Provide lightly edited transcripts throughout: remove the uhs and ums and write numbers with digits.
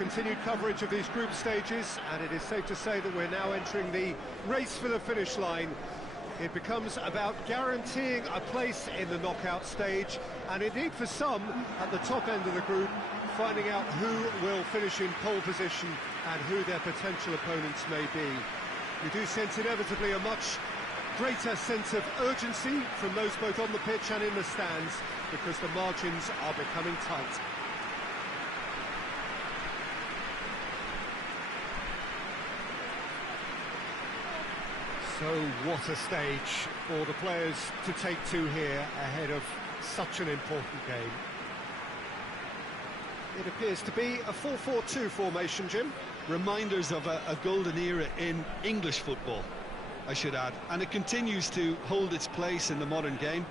continued coverage of these group stages, and it is safe to say that we're now entering the race for the finish line. It becomes about guaranteeing a place in the knockout stage, and indeed for some, at the top end of the group, finding out who will finish in pole position and who their potential opponents may be. We do sense inevitably a much greater sense of urgency from those both on the pitch and in the stands, because the margins are becoming tight. So what a stage for the players to take to here ahead of such an important game. It appears to be a 4-4-2 formation, Jim. Reminders of a golden era in English football, I should add. And it continues to hold its place in the modern game.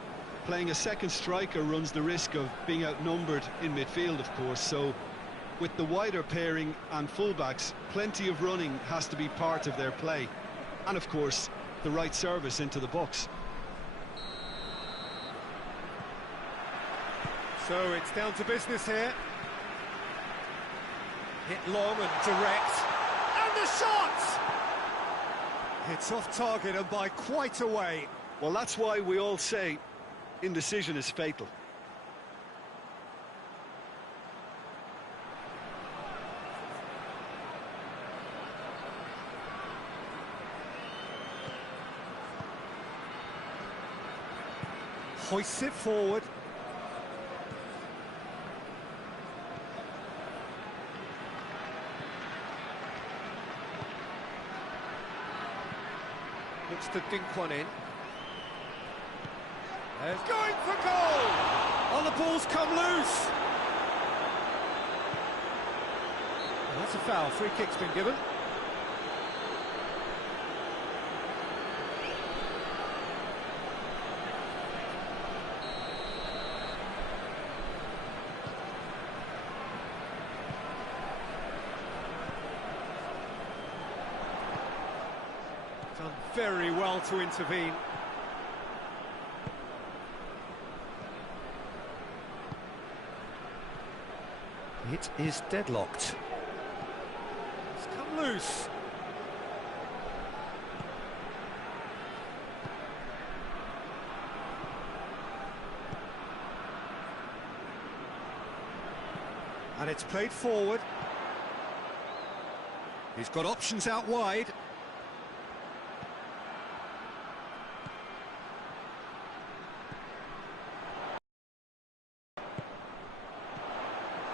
Playing a second striker runs the risk of being outnumbered in midfield, of course. So with the wider pairing and fullbacks, plenty of running has to be part of their play. And of course, the right service into the box. So it's down to business here. Hit long and direct. And the shot! It's off target and by quite a way. Well, that's why we all say indecision is fatal. Hoists it forward. Looks to dink one in. There's going for goal! Oh, the ball's come loose! Well, that's a foul. Free kick's been given. Done very well to intervene. It is deadlocked. It's come loose. And it's played forward. He's got options out wide.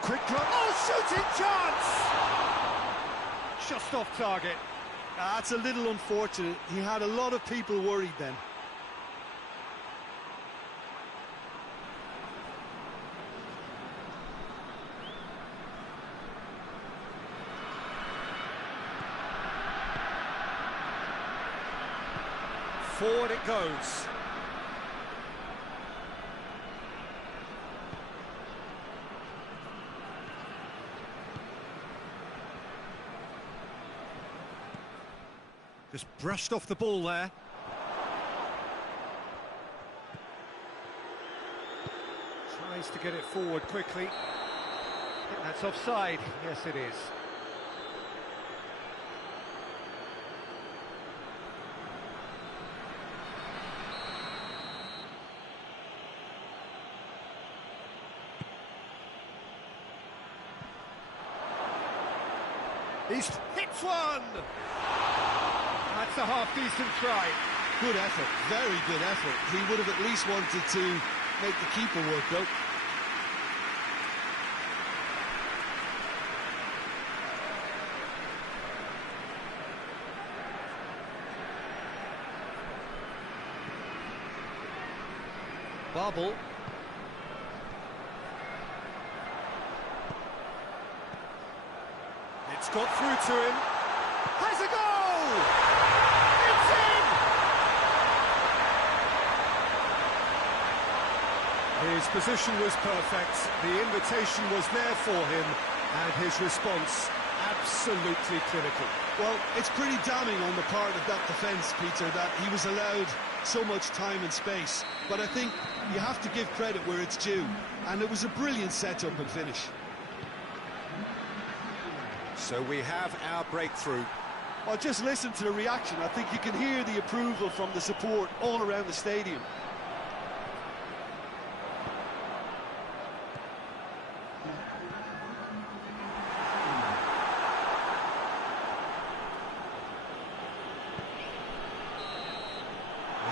Quick drop. Oh, shooting chance! Just off target. That's a little unfortunate. He had a lot of people worried then. Forward it goes. Just brushed off the ball there. Tries to get it forward quickly. I think that's offside. Yes, it is. He's hit one! That's a half-decent try. Good effort, very good effort. He would have at least wanted to make the keeper work, though. Barbel. It's got through to him. Has a goal! It's in! His position was perfect. The invitation was there for him, and his response absolutely clinical. Well, it's pretty damning on the part of that defence, Peter, that he was allowed so much time and space. But I think you have to give credit where it's due, and it was a brilliant setup and finish. So we have our breakthrough. Well, just listen to the reaction. I think you can hear the approval from the support all around the stadium.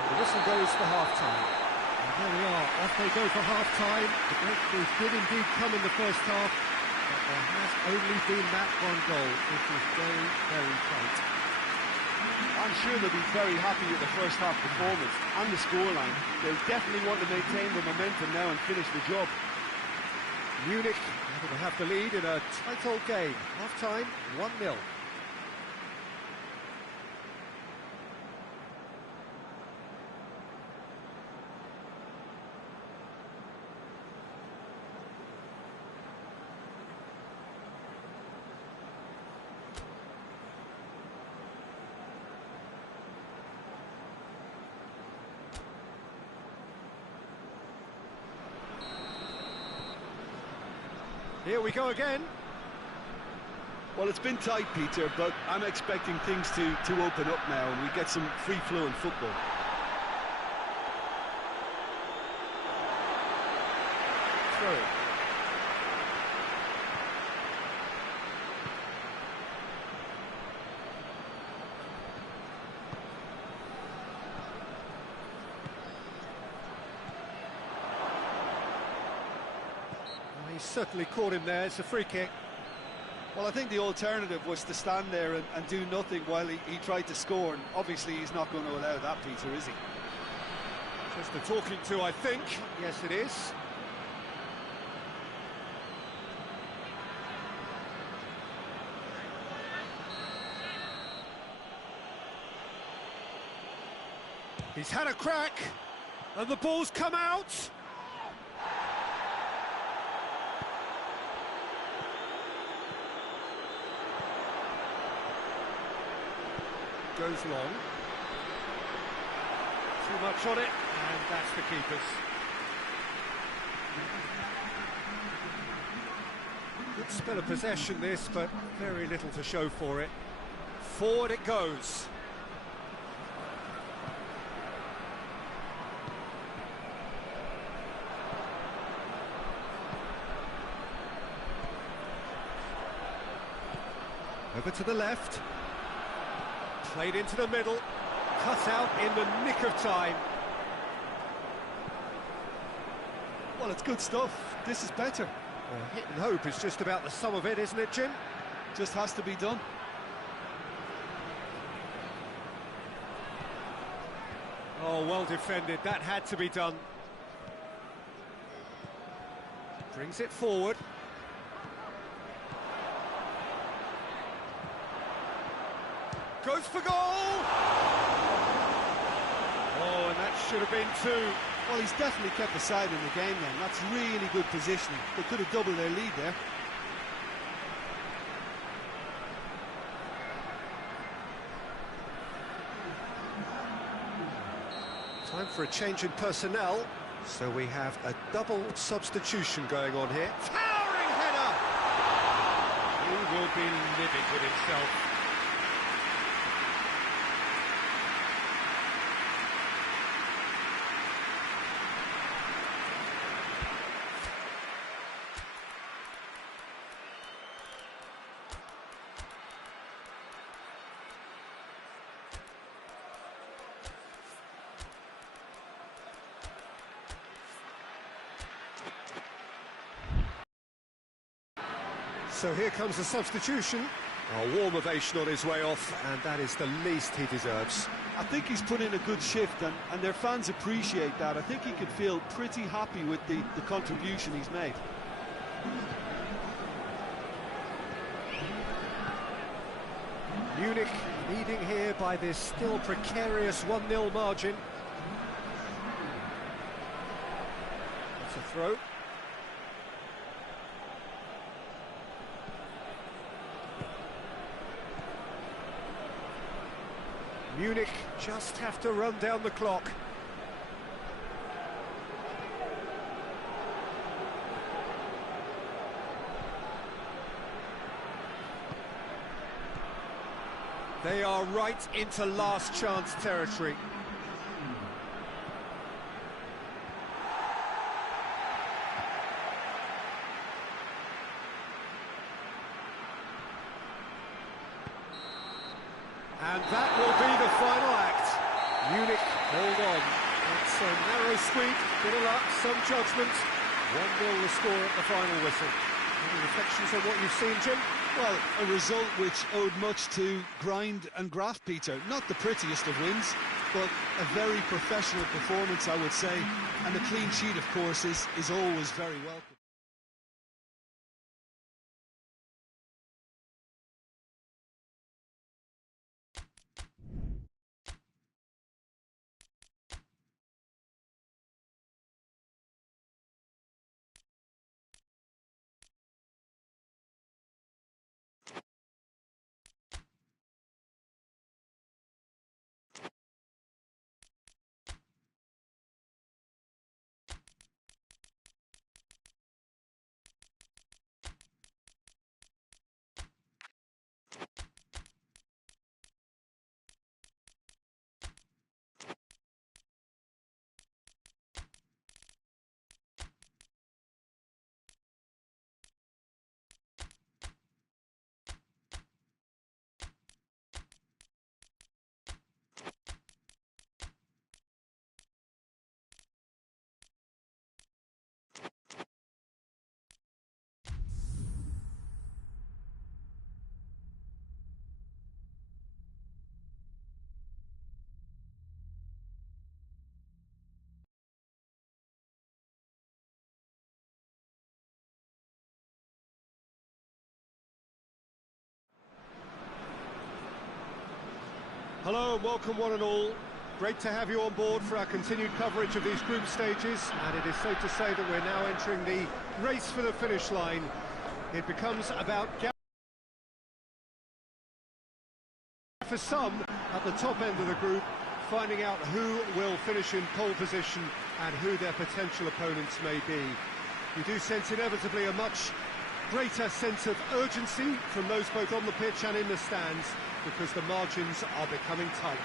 The whistle goes for half-time. And there we are, off they go for half-time. The breakthrough did indeed come in the first half, but there has only been that one goal. It was very, very tight. I'm sure they'll be very happy with the first half performance and the scoreline. They'll definitely want to maintain the momentum now and finish the job. Munich able to have the lead in a tight old game. Half-time, 1-0. Here we go again. Well, it's been tight, Peter, but I'm expecting things to open up now and we get some free-flowing football. Through. He's certainly caught him there. It's a free kick. Well, I think the alternative was to stand there and do nothing while he tried to score, and obviously he's not going to allow that, Peter, is he? Just the talking to, I think. Yes, it is. He's had a crack, and the ball's come out. Goes long. Too much on it, and that's the keeper's. Good spell of possession this, but very little to show for it. Forward it goes. Over to the left. Played into the middle, cut out in the nick of time. Well, it's good stuff. This is better. Well, hit and hope is just about the sum of it, isn't it, Jim? Just has to be done. Oh, well defended. That had to be done. Brings it forward. Goes for goal! Oh, and that should have been two. Well, he's definitely kept the side in the game then. That's really good positioning. They could have doubled their lead there. Time for a change in personnel. So we have a double substitution going on here. Towering header! He will be livid with himself. So here comes the substitution. A warm ovation on his way off, and that is the least he deserves. I think he's put in a good shift, and their fans appreciate that. I think he could feel pretty happy with the contribution he's made. Munich leading here by this still precarious 1-0 margin. That's a throw. Munich just have to run down the clock. They are right into last chance territory. And that will be the final act. Munich, hold on. It's a narrow squeak, bit of luck, some judgment. 1-0 the score at the final whistle. Any reflections on what you've seen, Jim? Well, a result which owed much to grind and graft, Peter. Not the prettiest of wins, but a very professional performance, I would say. And a clean sheet, of course, is always very welcome. Hello and welcome one and all. Great to have you on board for our continued coverage of these group stages, and it is safe to say that we're now entering the race for the finish line. It becomes about for some at the top end of the group, finding out who will finish in pole position and who their potential opponents may be. You do sense inevitably a much greater sense of urgency from those both on the pitch and in the stands, because the margins are becoming tight.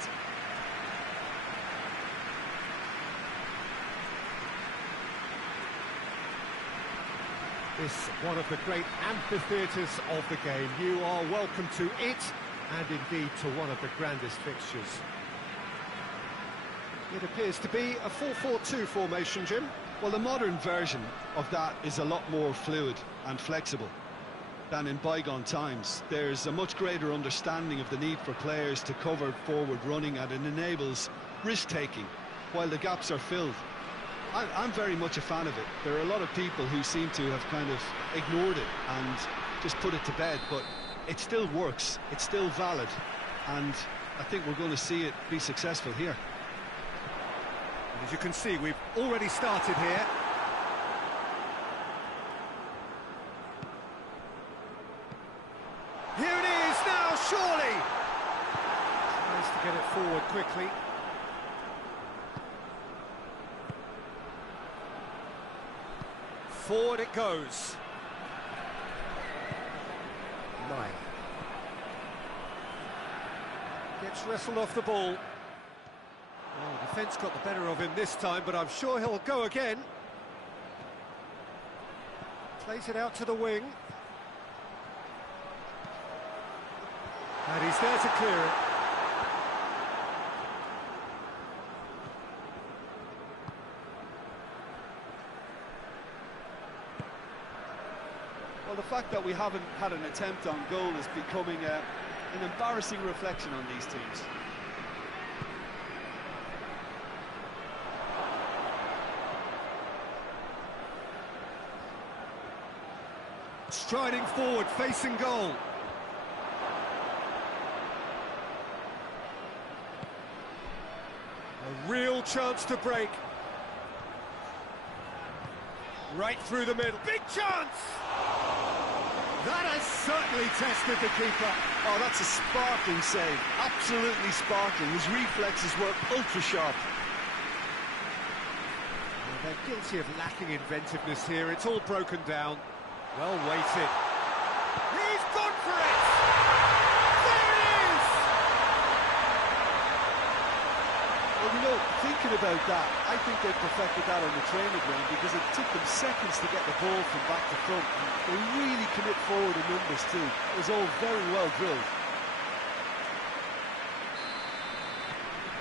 This is one of the great amphitheatres of the game. You are welcome to it, and indeed to one of the grandest fixtures. It appears to be a 4-4-2 formation, Jim. Well, the modern version of that is a lot more fluid and flexible than in bygone times. There's a much greater understanding of the need for players to cover forward running, and it enables risk-taking while the gaps are filled. I'm very much a fan of it. There are a lot of people who seem to have kind of ignored it and just put it to bed, but it still works, it's still valid, and I think we're going to see it be successful here. As you can see, we've already started here. Here it is now, surely! Tries to get it forward quickly. Forward it goes. Nine. Gets wrestled off the ball. Oh, defence got the better of him this time, but I'm sure he'll go again. Plays it out to the wing. And he's there to clear it. Well, the fact that we haven't had an attempt on goal is becoming an embarrassing reflection on these teams. Striding forward, facing goal. A real chance to break. Right through the middle. Big chance! That has certainly tested the keeper. Oh, that's a sparkling save. Absolutely sparkling. His reflexes were ultra-sharp. Well, they're guilty of lacking inventiveness here. It's all broken down. Well weighted. He's gone for it! There it is! about that. I think they perfected that on the training ground because it took them seconds to get the ball from back to front. And they really commit forward in numbers too. It was all very well drilled.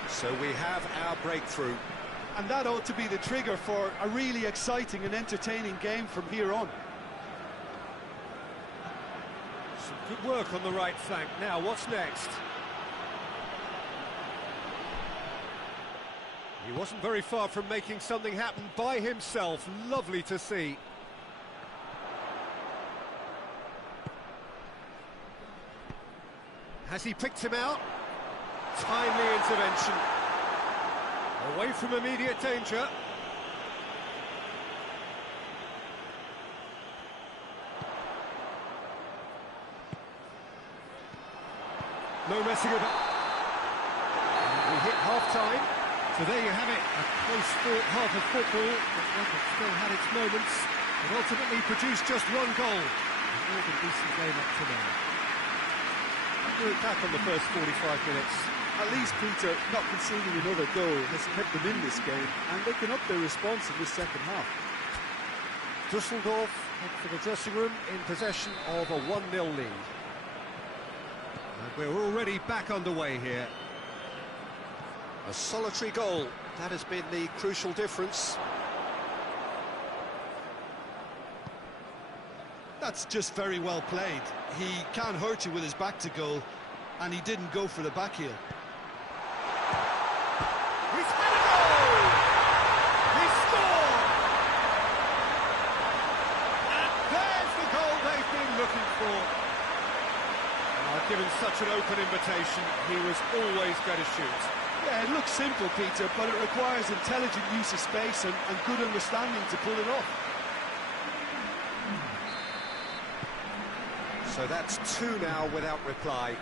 So we have our breakthrough. And that ought to be the trigger for a really exciting and entertaining game from here on. Some good work on the right flank. Now, what's next? He wasn't very far from making something happen by himself. Lovely to see. Has he picked him out? Timely intervention. Away from immediate danger. No messing about. We hit half-time. So there you have it, a close-fought half of football, but one that still had its moments, and ultimately produced just one goal. A more than decent game up to now. Good attack on the first 45 minutes. At least, Peter, not conceding another goal has kept them in this game, and they can up their response in this second half. Düsseldorf head for the dressing room in possession of a 1-0 lead. And we're already back underway here. A solitary goal, that has been the crucial difference. That's just very well played. He can't hurt you with his back to goal, and he didn't go for the back heel. He's had a goal! He scored! And there's the goal they've been looking for. Given such an open invitation, he was always going to shoot. Yeah, it looks simple, Peter, but it requires intelligent use of space and good understanding to pull it off. So that's 2 now without reply.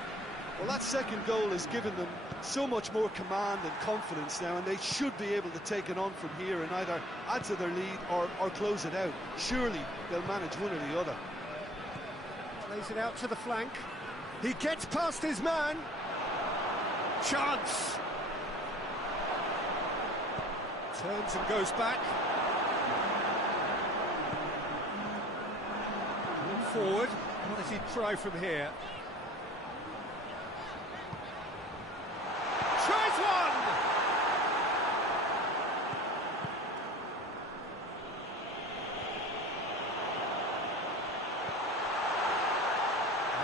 Well, that second goal has given them so much more command and confidence now, and they should be able to take it on from here and either add to their lead or close it out. Surely they'll manage one or the other. Plays it out to the flank. He gets past his man. Chance. Turns and goes back. Forward. What does he try from here? Tries one!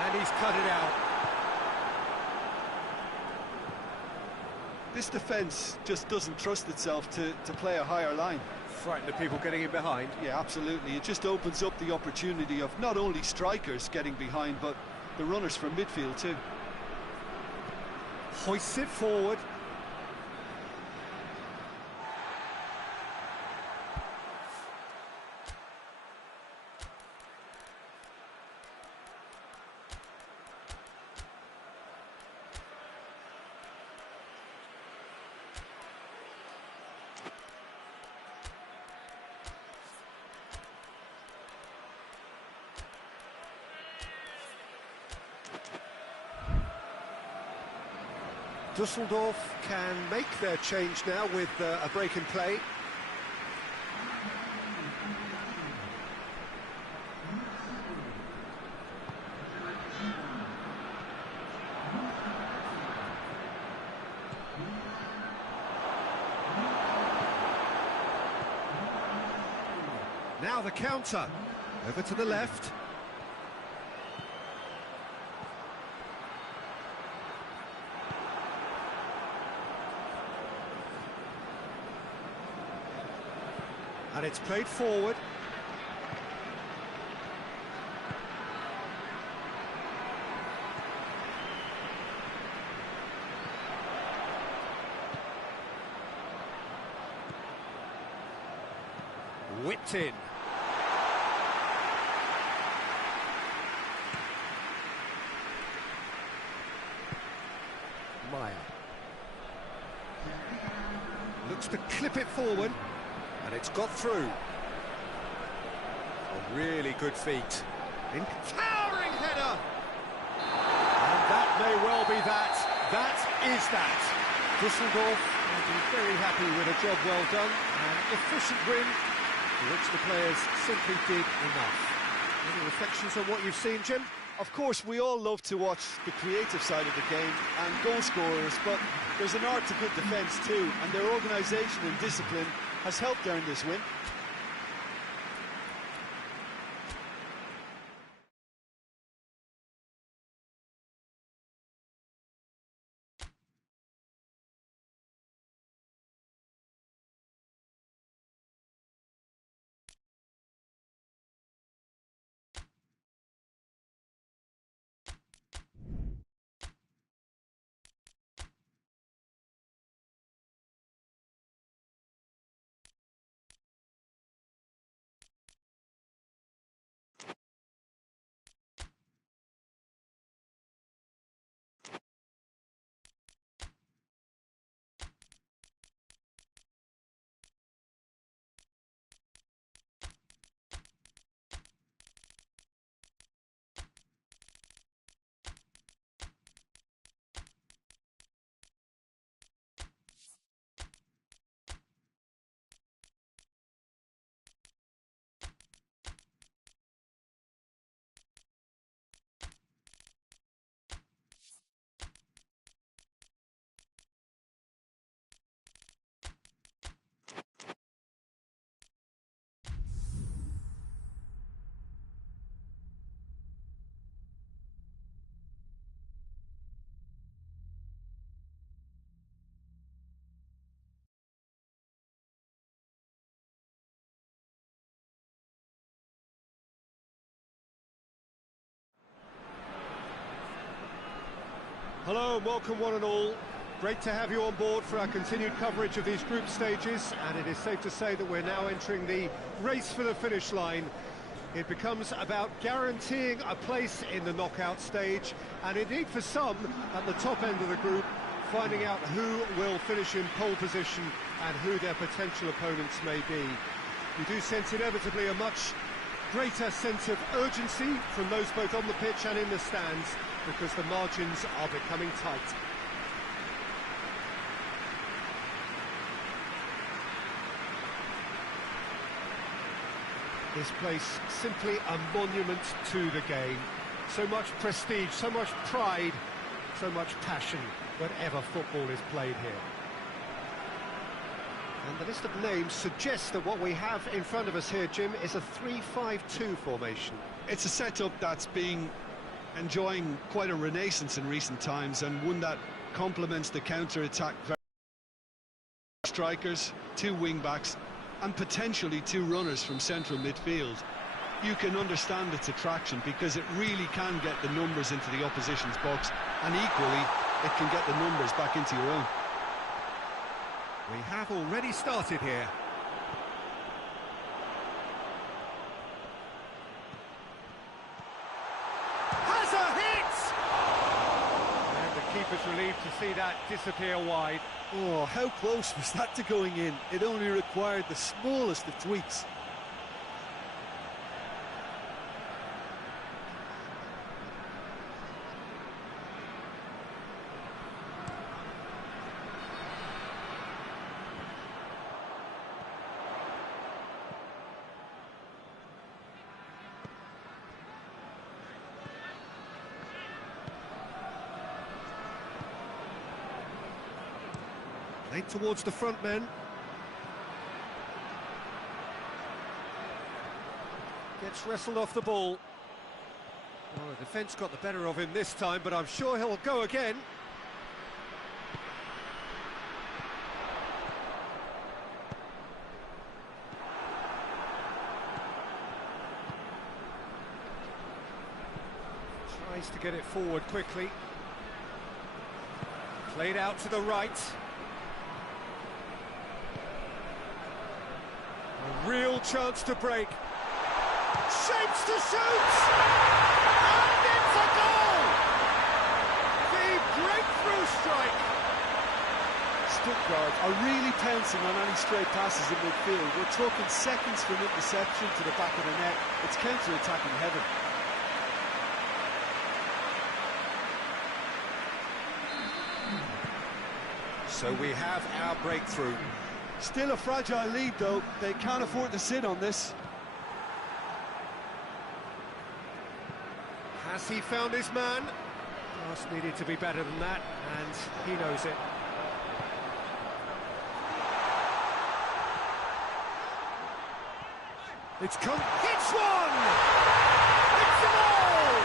And he's cut it out. This defence just doesn't trust itself to play a higher line. Frightened of people getting in behind. Yeah, absolutely. It just opens up the opportunity of not only strikers getting behind, but the runners from midfield too. Hoists it forward. Düsseldorf can make their change now with a break in play. Now the counter, over to the left. And it's played forward. Whipped in. Meyer. Looks to clip it forward. And it's got through. A really good feat. In towering header! And that may well be that. That is that. Düsseldorf I'll be very happy with a job well done, an efficient win, for which the players simply did enough. Any reflections on what you've seen, Jim? Of course, we all love to watch the creative side of the game and goal scorers, but there's an art to good defence too, and their organisation and discipline has helped earn this win. Hello and welcome one and all. Great to have you on board for our continued coverage of these group stages, and it is safe to say that we're now entering the race for the finish line. It becomes about guaranteeing a place in the knockout stage, and indeed for some at the top end of the group, finding out who will finish in pole position and who their potential opponents may be. We do sense inevitably a much greater sense of urgency from those both on the pitch and in the stands, because the margins are becoming tight. This place simply a monument to the game. So much prestige, so much pride, so much passion whenever football is played here. And the list of names suggests that what we have in front of us here, Jim, is a 3-5-2 formation. It's a setup that's been enjoying quite a renaissance in recent times, and one that complements the counter-attack. Strikers, 2 wing-backs, and potentially 2 runners from central midfield. You can understand its attraction because it really can get the numbers into the opposition's box, and equally, it can get the numbers back into your own. We have already started here. Has a hit! And the keeper's relieved to see that disappear wide. Oh, how close was that to going in? It only required the smallest of tweaks. Played towards the front men. Gets wrestled off the ball. Well, the defence got the better of him this time, but I'm sure he'll go again. Tries to get it forward quickly. Played out to the right. A real chance to break. Shapes to shoot! And it's a goal! The breakthrough strike! Stuttgart are really pouncing on any stray passes in midfield. We're talking seconds from interception to the back of the net. It's counter-attacking heaven. So we have our breakthrough. Still a fragile lead, though. They can't afford to sit on this. Has he found his man? Pass needed to be better than that, and he knows it. It's come, hits one! It's a goal!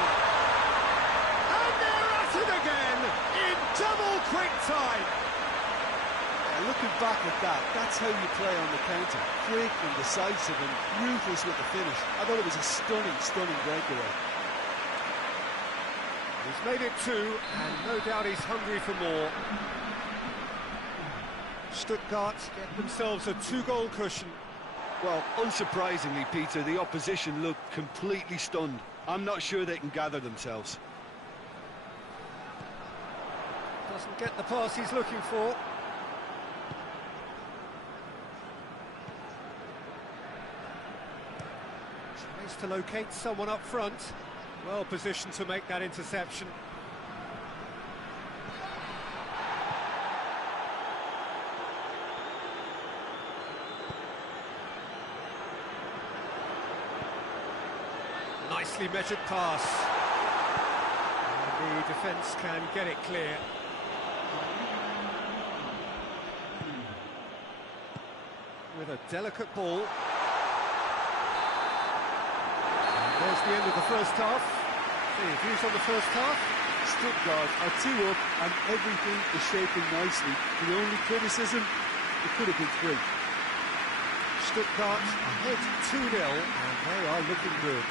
And they're at it again in double quick time. Yeah, looking back at that, that's how you play on the counter. Quick and decisive and ruthless with the finish. I thought it was a stunning, stunning breakaway. He's made it two, and no doubt he's hungry for more. Stuttgart get themselves a two-goal cushion. Well, unsurprisingly, Peter, the opposition look completely stunned. I'm not sure they can gather themselves. Doesn't get the pass he's looking for. Tries to locate someone up front. Well positioned to make that interception. Nicely measured pass. And the defence can get it clear. With a delicate ball. And there's the end of the first half. Any views on the first half? Stuttgart are 2 up and everything is shaping nicely. The only criticism, it could have been 3. Stuttgart ahead 2-0 and they are looking good.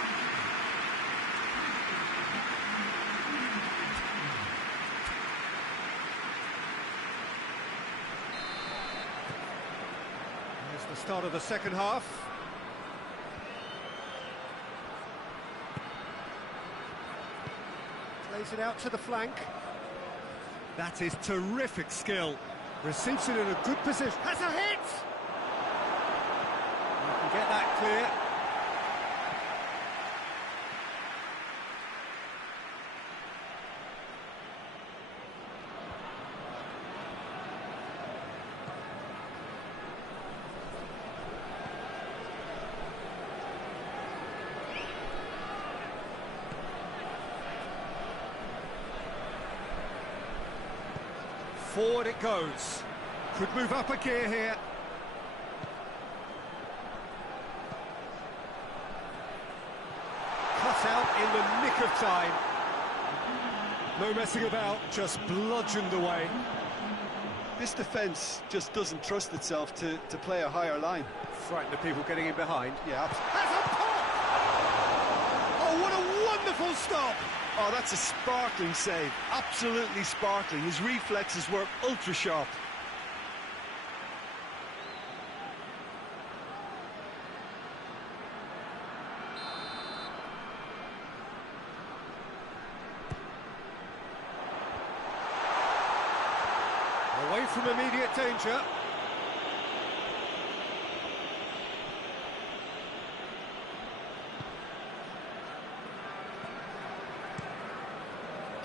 Here's the start of the second half. Plays it out to the flank. That is terrific skill. Receives it in a good position. Has a hit! You can get that clear. Forward it goes. Could move up a gear here. Cut out in the nick of time. No messing about, just bludgeoned away. This defence just doesn't trust itself to play a higher line. Frightened of people getting in behind. Yeah, absolutely. Has a pop! Oh, what a wonderful stop! Oh, that's a sparkling save. Absolutely sparkling. His reflexes were ultra sharp. Away from immediate danger.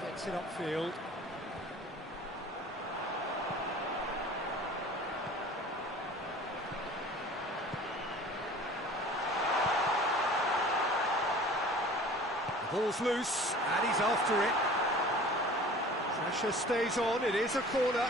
Gets it upfield. The ball's loose, and he's after it. Pressure stays on, it is a corner.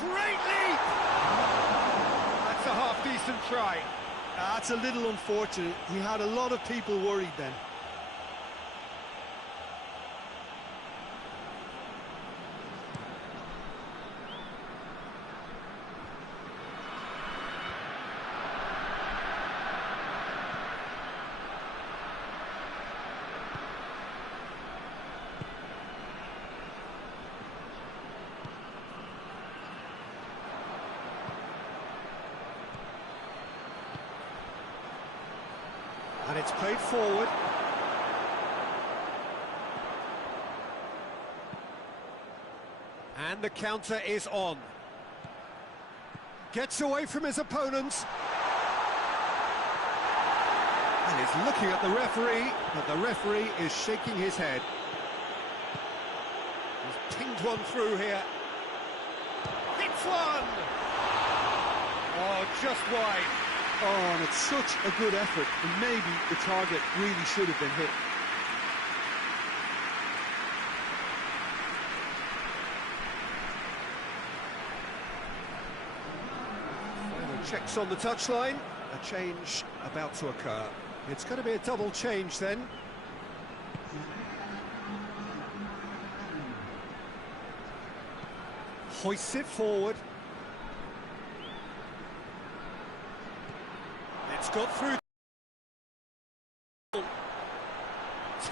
Great leap! That's a half-decent try. That's a little unfortunate. He had a lot of people worried then. And it's played forward. And the counter is on. Gets away from his opponents. And he's looking at the referee, but the referee is shaking his head. He's pinged one through here. Hits one! Oh, just wide. Oh, and it's such a good effort, and maybe the target really should have been hit. Final checks on the touchline. A change about to occur. It's going to be a double change then. Hoists it forward. It's got through.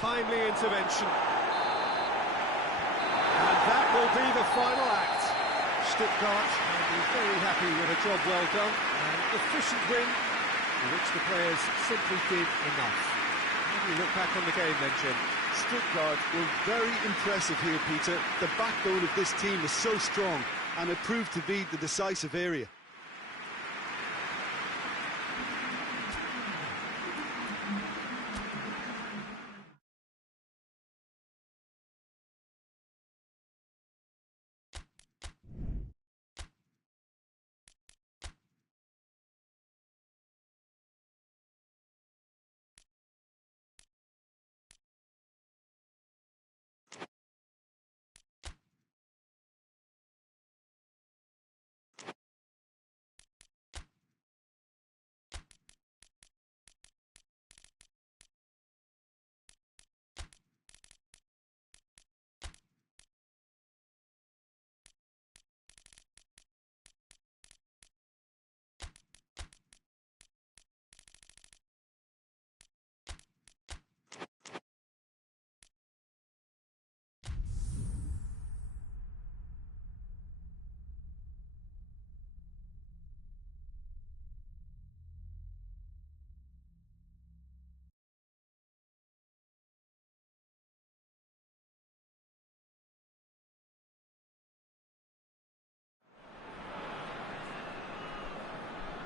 Timely intervention. And that will be the final act. Stuttgart will be very happy with a job well done. An efficient win, in which the players simply did enough. How do you look back on the game then, Jim? Stuttgart were very impressive here, Peter. The backbone of this team is so strong, and it proved to be the decisive area.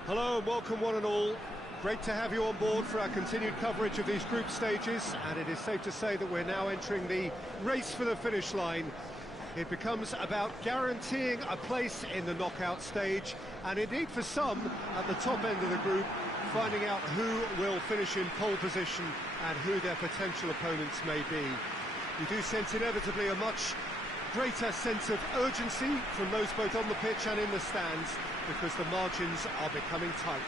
Hello and welcome one and all. Great to have you on board for our continued coverage of these group stages, and it is safe to say that we're now entering the race for the finish line. It becomes about guaranteeing a place in the knockout stage, and indeed for some at the top end of the group, finding out who will finish in pole position and who their potential opponents may be. You do sense inevitably a much greater sense of urgency from those both on the pitch and in the stands, because the margins are becoming tight.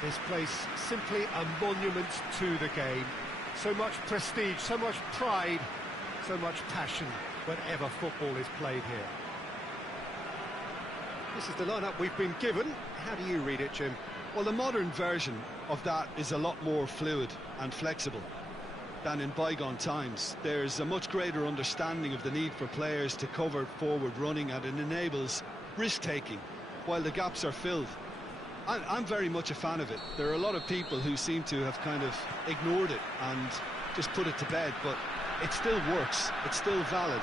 This place simply a monument to the game. So much prestige, so much pride, so much passion whenever football is played here. This is the lineup we've been given. How do you read it, Jim? Well, the modern version of that is a lot more fluid and flexible than in bygone times. There's a much greater understanding of the need for players to cover forward running, and it enables risk-taking while the gaps are filled. I'm very much a fan of it. There are a lot of people who seem to have kind of ignored it and just put it to bed, but it still works, it's still valid,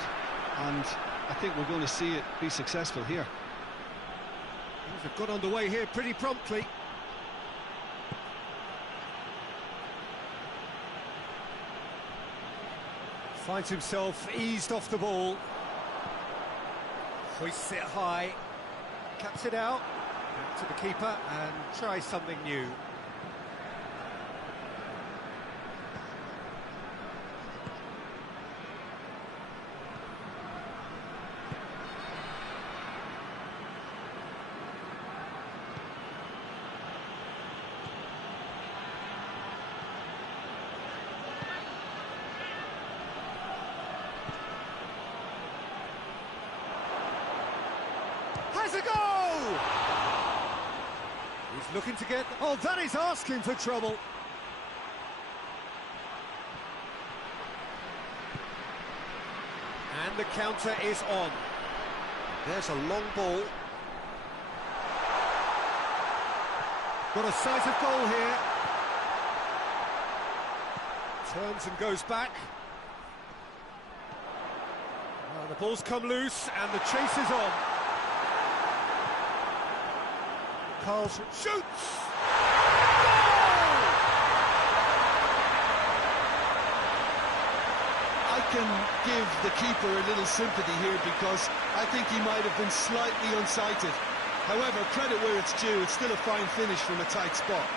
and I think we're going to see it be successful here. Things have got underway here pretty promptly. Finds himself eased off the ball. Hoists it high. Caps it out. Back to the keeper and tries something new. Has a goal! He's looking to get... Oh, that is asking for trouble. And the counter is on. There's a long ball. Got a sight of goal here. Turns and goes back. The ball's come loose and the chase is on. KARLSRUHER shoots! Goal! I can give the keeper a little sympathy here because I think he might have been slightly unsighted. However, credit where it's due, it's still a fine finish from a tight spot.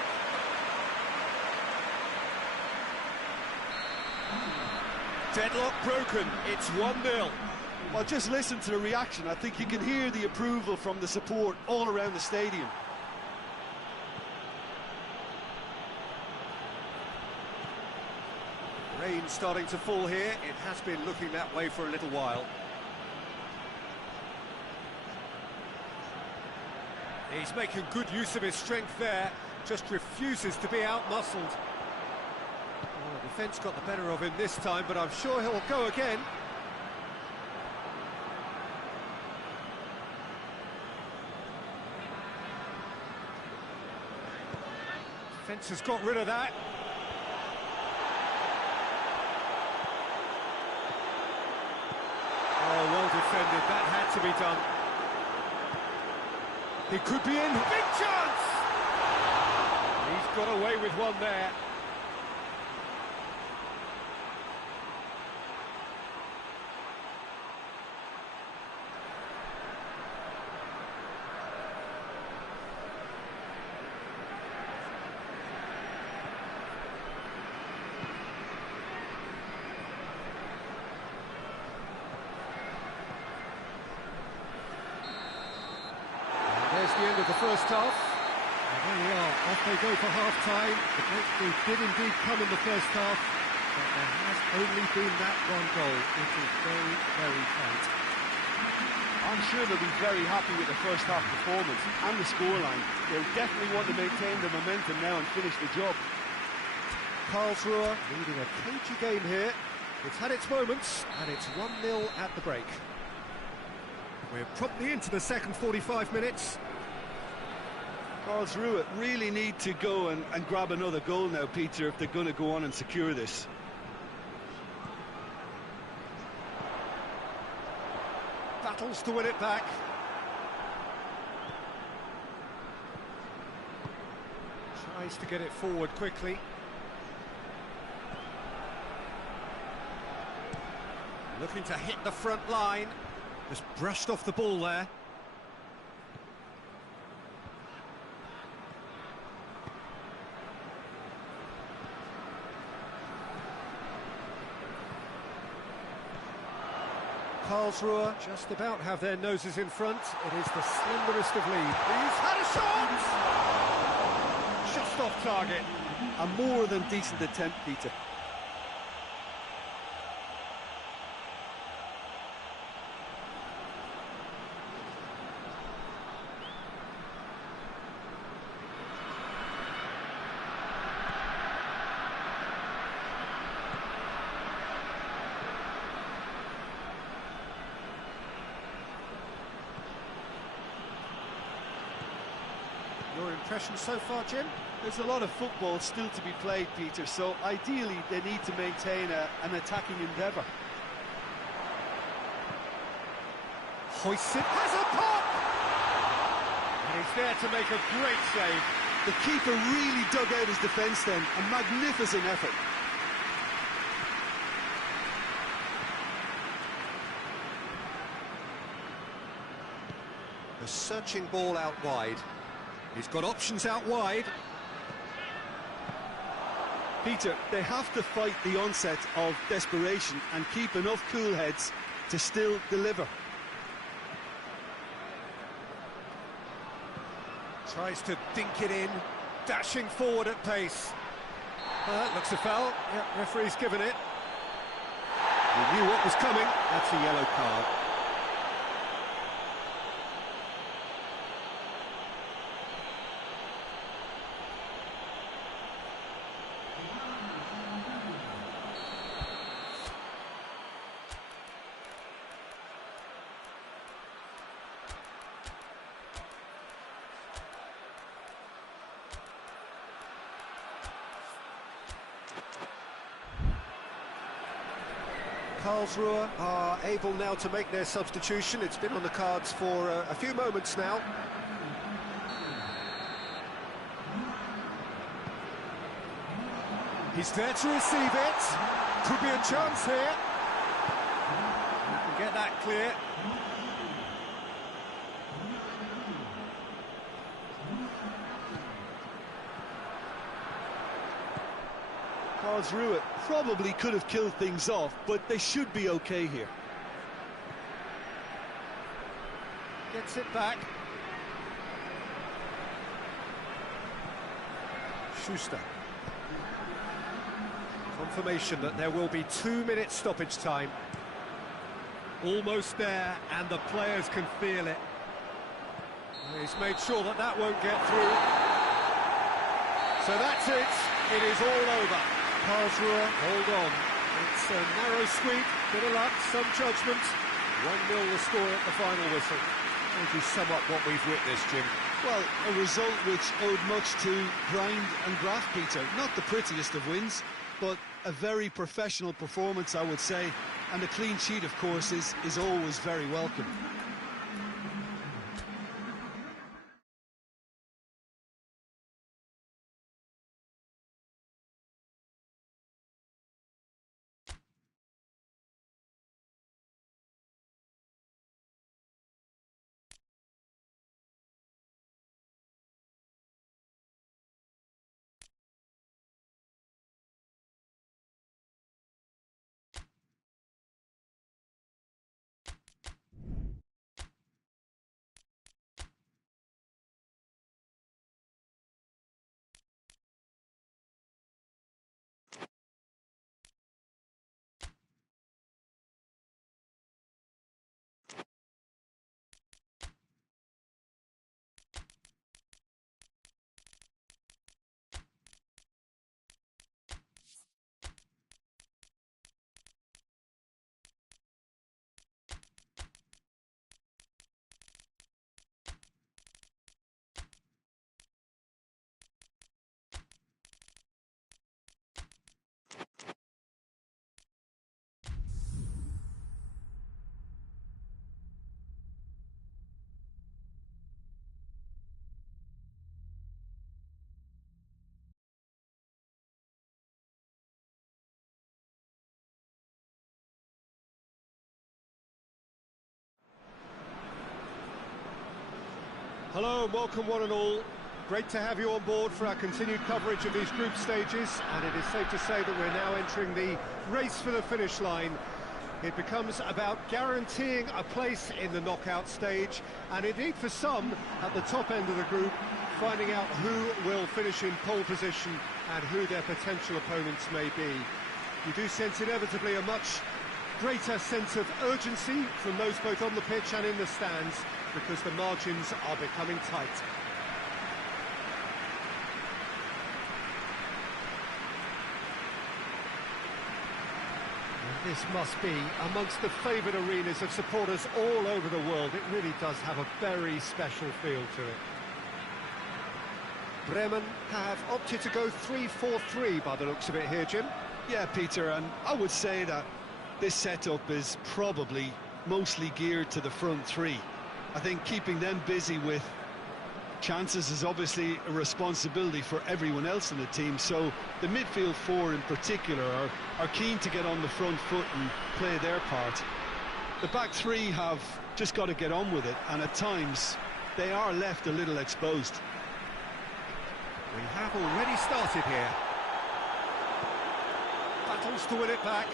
Deadlock broken, it's 1-0. Well, just listen to the reaction. I think you can hear the approval from the support all around the stadium. Rain starting to fall here. It has been looking that way for a little while. He's making good use of his strength there, just refuses to be out-muscled. Well, the defence got the better of him this time, but I'm sure he'll go again. Defence has got rid of that. Oh, well defended, that had to be done. He could be in, big chance! He's got away with one there. There's the end of the first half. And there we are, off they go for half-time. The breakthrough did indeed come in the first half, but there has only been that one goal. It is very, very tight. I'm sure they'll be very happy with the first half performance and the scoreline. They'll definitely want to maintain the momentum now and finish the job. KARLSRUHER leading a cagey game here. It's had its moments, and it's 1-0 at the break. We're promptly into the second 45 minutes. KARLSRUHER really need to go and grab another goal now, Peter, if they're going to go on and secure this. Battles to win it back. Tries to get it forward quickly. Looking to hit the front line. Just brushed off the ball there. KARLSRUHER just about have their noses in front. It is the slenderest of lead. He's had a shot! Just off target. A more than decent attempt, Peter. Your impression so far, Jim? There's a lot of football still to be played, Peter, so ideally they need to maintain an attacking endeavour. Hoists it, has a pop! And he's there to make a great save. The keeper really dug out his defence then, a magnificent effort. A searching ball out wide. He's got options out wide. Peter, they have to fight the onset of desperation and keep enough cool heads to still deliver. Tries to dink it in, dashing forward at pace. Looks a foul. Yep, referee's given it. He knew what was coming. That's a yellow card. Karlsruher are able now to make their substitution. It's been on the cards for a few moments now. He's there to receive it. Could be a chance here. Get that clear. Karlsruhe probably could have killed things off, but they should be okay here. Gets it back. Schuster. Confirmation that there will be 2 minutes stoppage time. Almost there, and the players can feel it. He's made sure that that won't get through. So that's it. It is all over. Karlsruhe, hold on. It's a narrow squeak, bit of luck, some judgment. 1-0 the score at the final whistle. How do you sum up what we've witnessed, Jim? Well, a result which owed much to grind and graft, Peter. Not the prettiest of wins, but a very professional performance, I would say. And a clean sheet, of course, is always very welcome. Hello and welcome one and all. Great to have you on board for our continued coverage of these group stages, and it is safe to say that we're now entering the race for the finish line. It becomes about guaranteeing a place in the knockout stage, and indeed for some at the top end of the group, finding out who will finish in pole position and who their potential opponents may be. You do sense inevitably a much greater sense of urgency from those both on the pitch and in the stands, because the margins are becoming tight. And this must be amongst the favoured arenas of supporters all over the world. It really does have a very special feel to it. Bremen have opted to go 3-4-3 by the looks of it here, Jim. Yeah, Peter, and I would say that this setup is probably mostly geared to the front three. I think keeping them busy with chances is obviously a responsibility for everyone else in the team, so the midfield four in particular are keen to get on the front foot and play their part. The back three have just got to get on with it, and at times they are left a little exposed. We have already started here. Battles to win it back.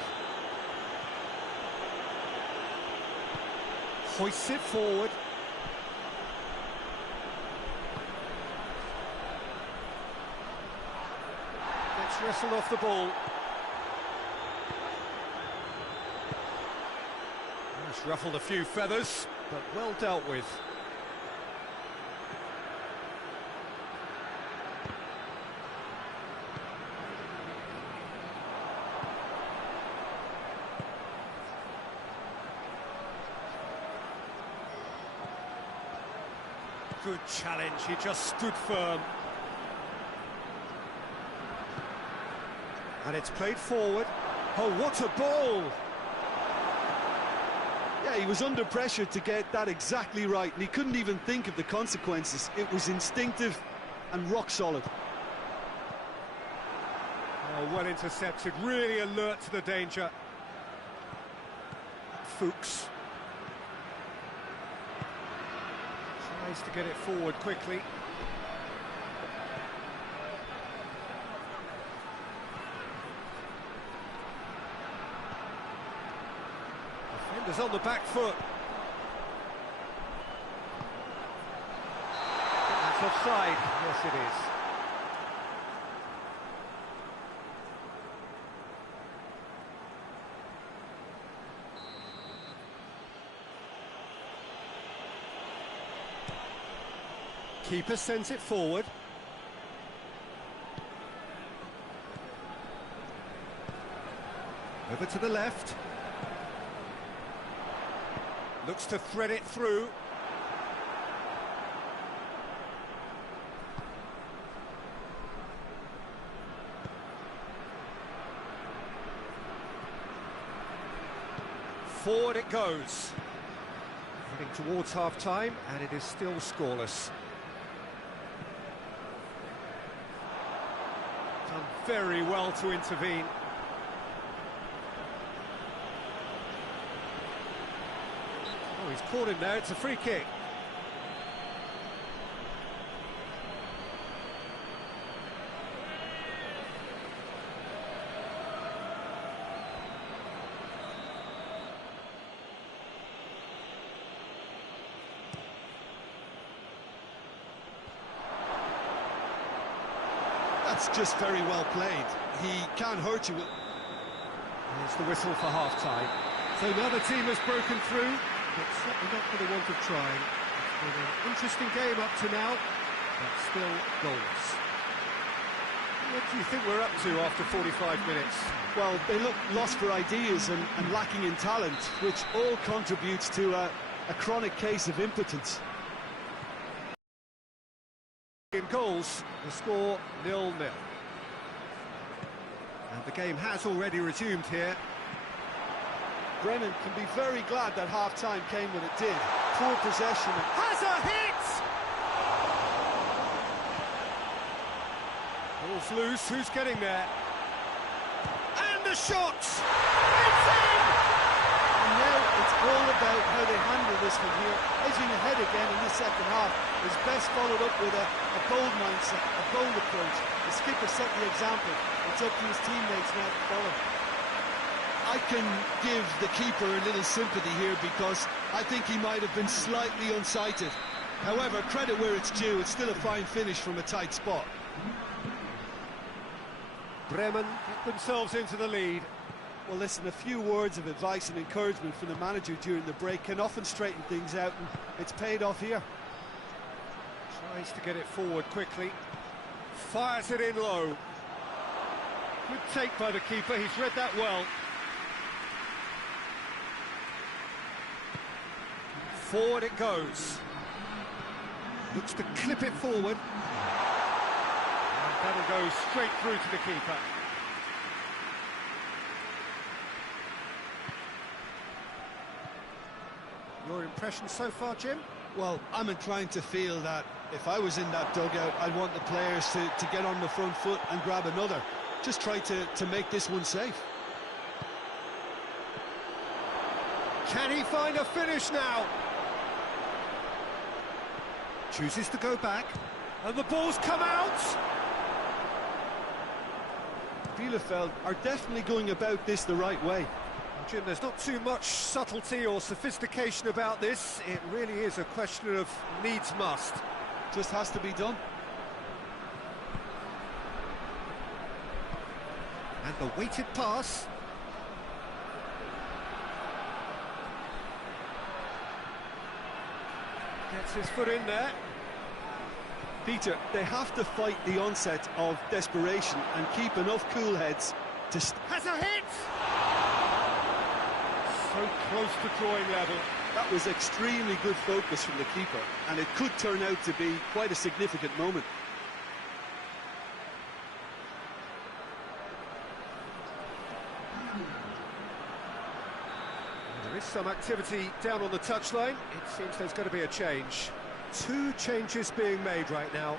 Hoists it forward. Gets wrestled off the ball. It's ruffled a few feathers, but well dealt with. Good challenge, he just stood firm. And it's played forward. Oh, what a ball! he was under pressure to get that exactly right, and he couldn't even think of the consequences. It was instinctive and rock solid. Oh, well intercepted, really alert to the danger. Fuchs tries to get it forward quickly. Defenders on the back foot. That's offside. Yes, it is. Keeper sends it forward. Over to the left. Looks to thread it through. Forward it goes. Heading towards half-time, and it is still scoreless. Done very well to intervene. Oh, he's caught him there, it's a free kick. That's just very well played. He can't hurt you. Here's the whistle for half-time. So now the team has broken through, but certainly not for the want of trying. It's been an interesting game up to now, but still goals. What do you think we're up to after 45 minutes? Well, they look lost for ideas and lacking in talent, which all contributes to a chronic case of impotence. In goals, the score 0-0. And the game has already resumed here. Bremen can be very glad that half-time came when it did. Poor possession. Has a hit! Ball's loose, who's getting there? And the shot! It's in! And now it's all about how they handle this from here. Edging ahead again in the second half is best followed up with a bold mindset, a bold approach. The skipper set the example. It's up to his teammates now to follow. I can give the keeper a little sympathy here because I think he might have been slightly unsighted. However, credit where it's due, it's still a fine finish from a tight spot. Bremen get themselves into the lead. Well, listen, a few words of advice and encouragement from the manager during the break can often straighten things out, and it's paid off here. Tries to get it forward quickly. Fires it in low. Good take by the keeper, he's read that well. Forward it goes. Looks to clip it forward. And that'll go straight through to the keeper. Your impression so far, Jim? Well, I'm inclined to feel that if I was in that dugout, I'd want the players to get on the front foot and grab another. Just try to make this one safe. Can he find a finish now? Chooses to go back, and the ball's come out! Bielefeld are definitely going about this the right way. Jim, there's not too much subtlety or sophistication about this. It really is a question of needs must. Just has to be done. And the weighted pass. Gets his foot in there. Peter, they have to fight the onset of desperation and keep enough cool heads to... Has a hit! So close to drawing level. That was extremely good focus from the keeper, and it could turn out to be quite a significant moment. There is some activity down on the touchline. It seems there's going to be a change. 2 changes being made right now.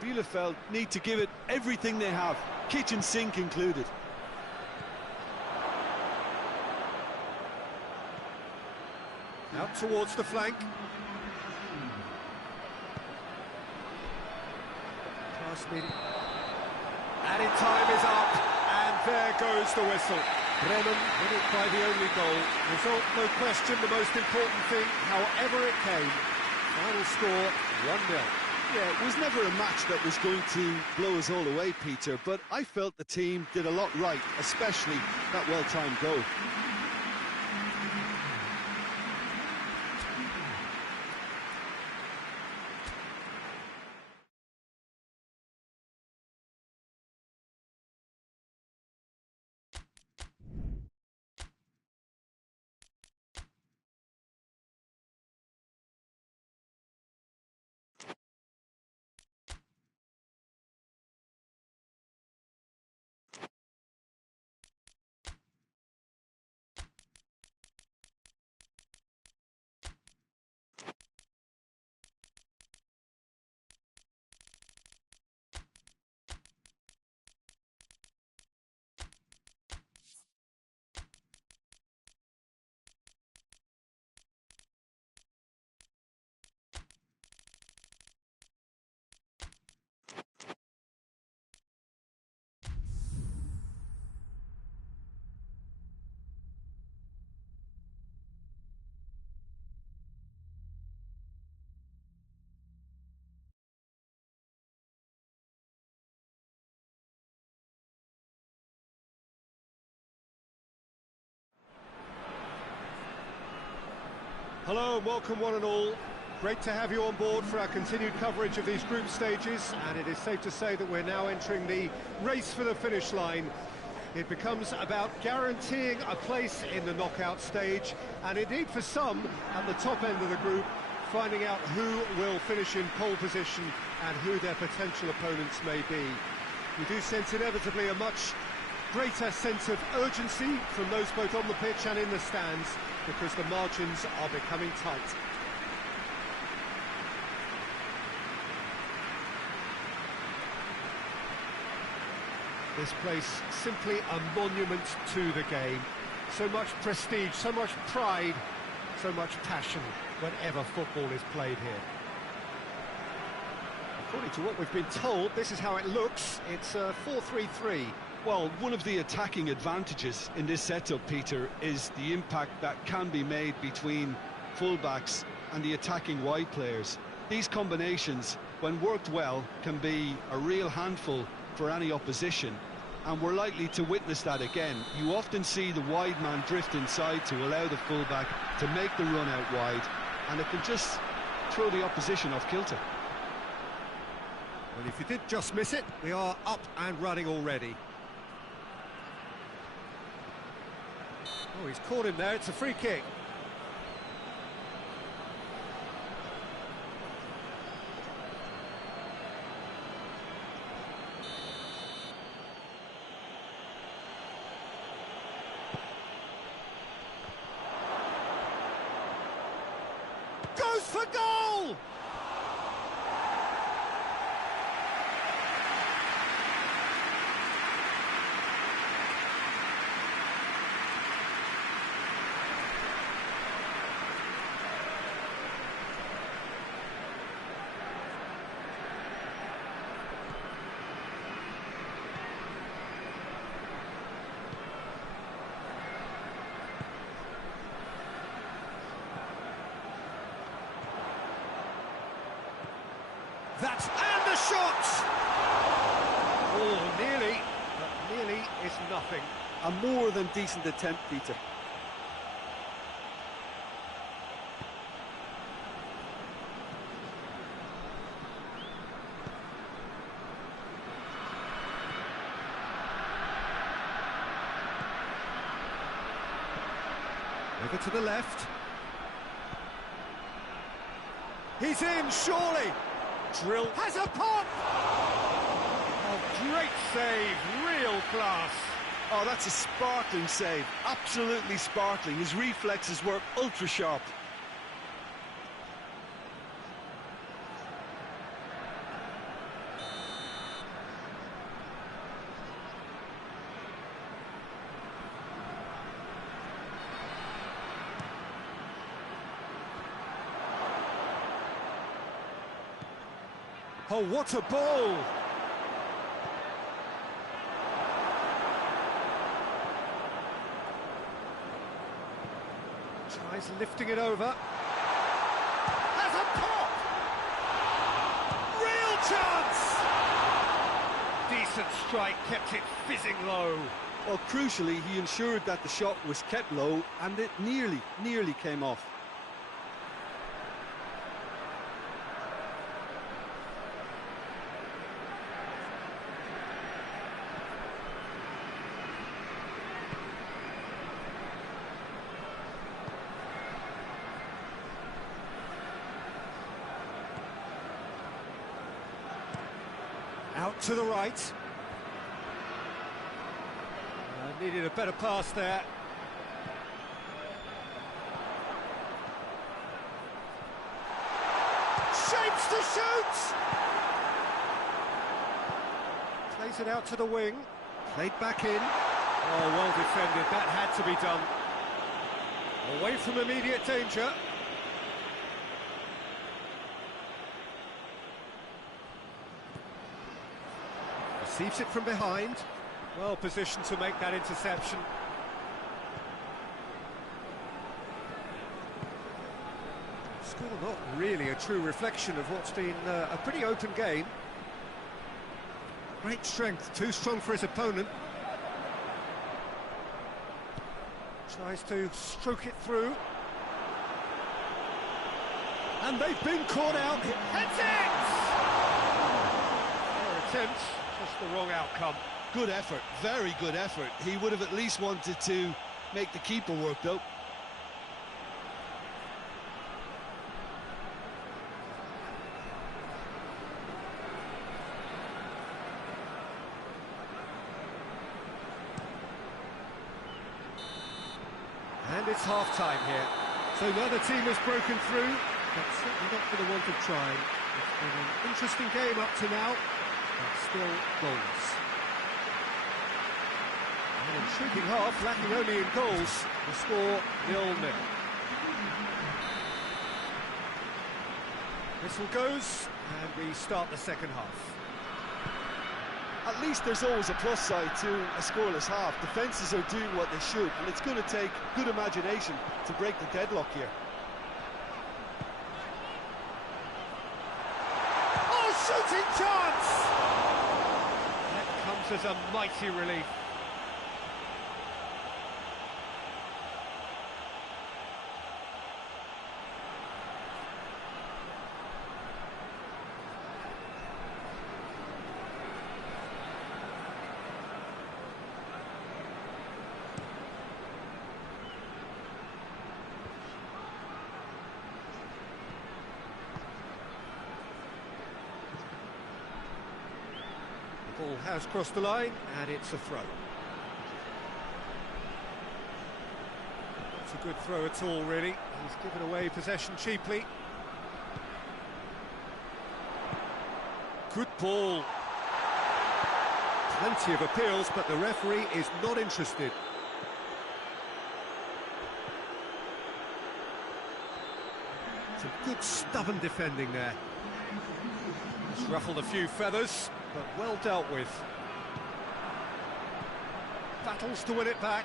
Bielefeld need to give it everything they have, kitchen sink included. Out towards the flank. Pass needed. Added time is up, and there goes the whistle. Bremen win it by the only goal. Result, no question, the most important thing, however it came. Final score, 1-0. Yeah, it was never a match that was going to blow us all away, Peter, but I felt the team did a lot right, especially that well-timed goal. Hello and welcome one and all. Great to have you on board for our continued coverage of these group stages, and it is safe to say that we're now entering the race for the finish line. It becomes about guaranteeing a place in the knockout stage, and indeed for some at the top end of the group, finding out who will finish in pole position and who their potential opponents may be. We do sense inevitably a much greater sense of urgency from those both on the pitch and in the stands, because the margins are becoming tight. This place simply a monument to the game. So much prestige, so much pride, so much passion whenever football is played here. According to what we've been told, this is how it looks. It's a 4-3-3. Well, one of the attacking advantages in this setup, Peter, is the impact that can be made between fullbacks and the attacking wide players. These combinations, when worked well, can be a real handful for any opposition, and we're likely to witness that again. You often see the wide man drift inside to allow the fullback to make the run out wide, and it can just throw the opposition off kilter. Well, if you did just miss it, we are up and running already. Oh, he's caught him there, it's a free kick. Goes for goal! That's, and the shot! Oh, nearly, but nearly is nothing. A more than decent attempt, Peter. Over to the left. He's in, surely! Drill has a pop! Oh, great save, real class. Oh, that's a sparkling save, absolutely sparkling. His reflexes were ultra sharp. Oh, what a ball! Tries lifting it over. Has a pop! Real chance! Decent strike, kept it fizzing low. Well, crucially, he ensured that the shot was kept low and it nearly came off. Out to the right. Needed a better pass there. Shapes to shoot! Plays it out to the wing. Played back in. Oh, well defended. That had to be done. Away from immediate danger. Receives it from behind. Well positioned to make that interception. Score not really a true reflection of what's been a pretty open game. Great strength, too strong for his opponent. Tries to stroke it through. And they've been caught out. Heads it! Their attempts, just the wrong outcome. Good effort, very good effort. He would have at least wanted to make the keeper work, though. And it's half-time here. So neither team has broken through, but certainly not for the want of trying. It's been an interesting game up to now, but still goals. An intriguing half, lacking only in goals. The score 0-0. Whistle goes, and we start the second half. At least there's always a plus side to a scoreless half. Defences are doing what they should, and it's going to take good imagination to break the deadlock here. Oh, shooting chance! That comes as a mighty relief. Ball has crossed the line, and it's a throw. It's a good throw at all, really. He's given away possession cheaply. Good ball. Plenty of appeals, but the referee is not interested. Some good stubborn defending there. He's ruffled a few feathers, but well dealt with. Battles to win it back.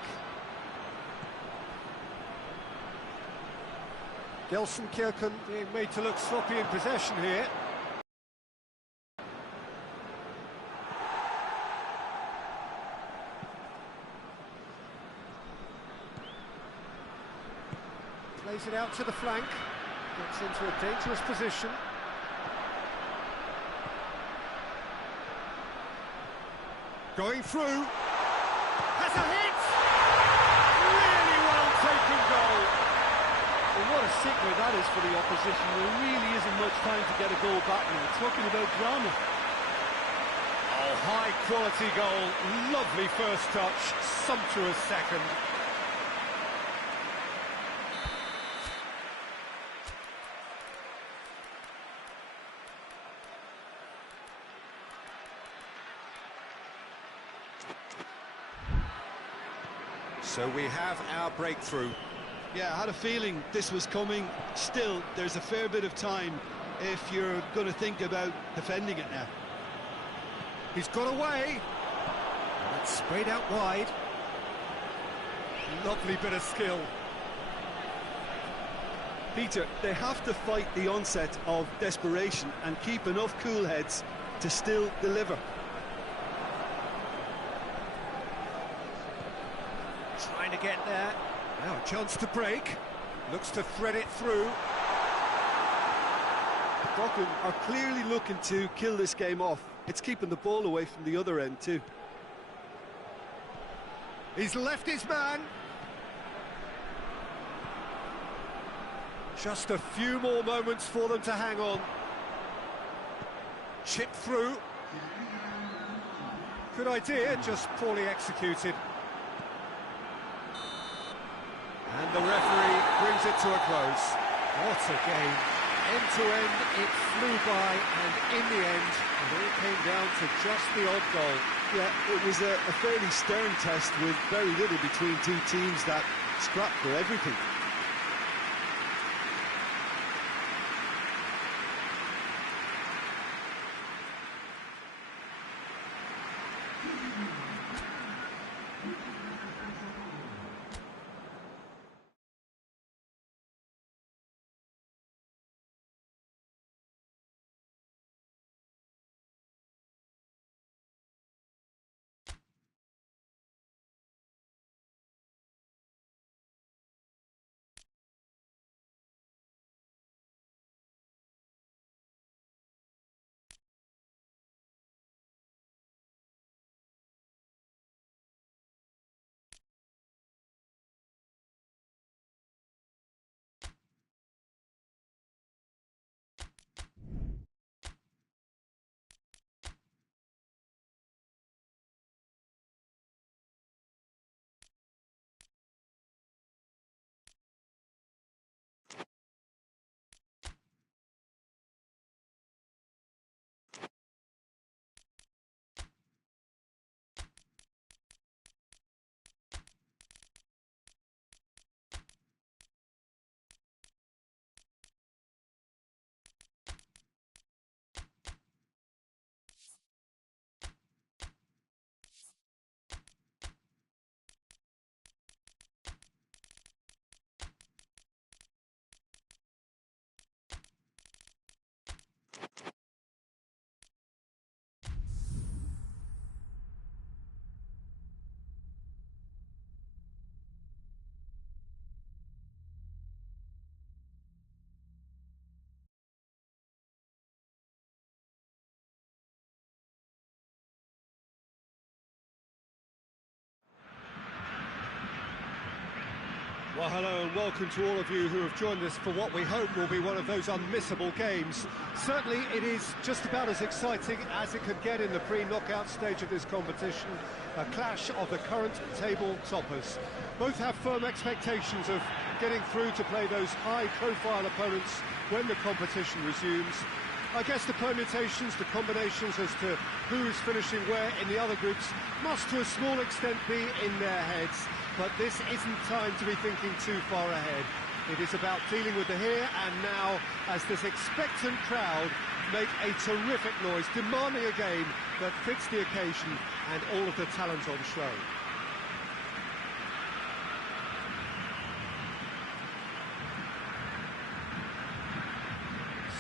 Gelsenkirchen being made to look sloppy in possession here. Plays it out to the flank. Gets into a dangerous position. Going through, has a hit! Really well taken goal. Well, what a signal that is for the opposition. There really isn't much time to get a goal back now. Talking about drama. Oh, Real high-quality goal. Lovely first touch, sumptuous second. So we have our breakthrough. Yeah, I had a feeling this was coming. Still, there's a fair bit of time if you're going to think about defending it now. He's got away. That's sprayed out wide. Lovely bit of skill. Peter, they have to fight the onset of desperation and keep enough cool heads to still deliver. Trying to get there. Now a chance to break. Looks to thread it through. Bochum are clearly looking to kill this game off. It's keeping the ball away from the other end too. He's left his man. Just a few more moments for them to hang on. Chip through. Good idea, just poorly executed. And the referee brings it to a close. What a game. End to end, it flew by, and in the end, it all came down to just the odd goal. Yeah, it was a fairly stern test with very little between two teams that scrapped for everything. Well, hello and welcome to all of you who have joined us for what we hope will be one of those unmissable games. Certainly it is just about as exciting as it could get in the pre-knockout stage of this competition, a clash of the current table toppers. Both have firm expectations of getting through to play those high-profile opponents when the competition resumes. I guess the permutations, the combinations as to who is finishing where in the other groups must to a small extent be in their heads. But this isn't time to be thinking too far ahead. It is about dealing with the here and now as this expectant crowd make a terrific noise, demanding a game that fits the occasion and all of the talent on show.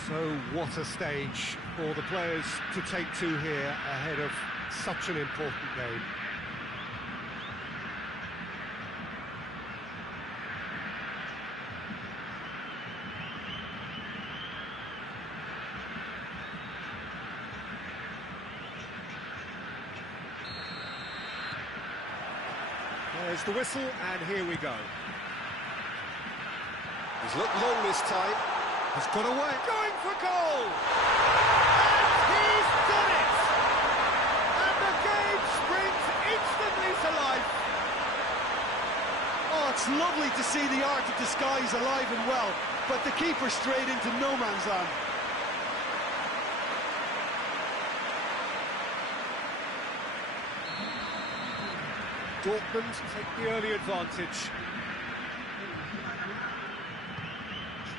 So what a stage for the players to take to here ahead of such an important game. There's the whistle, and here we go. He's looked long this time. He's got away. Going for goal! And he's done it! It's lovely to see the art of disguise alive and well, but the keeper straight into no man's land. Dortmund take the early advantage.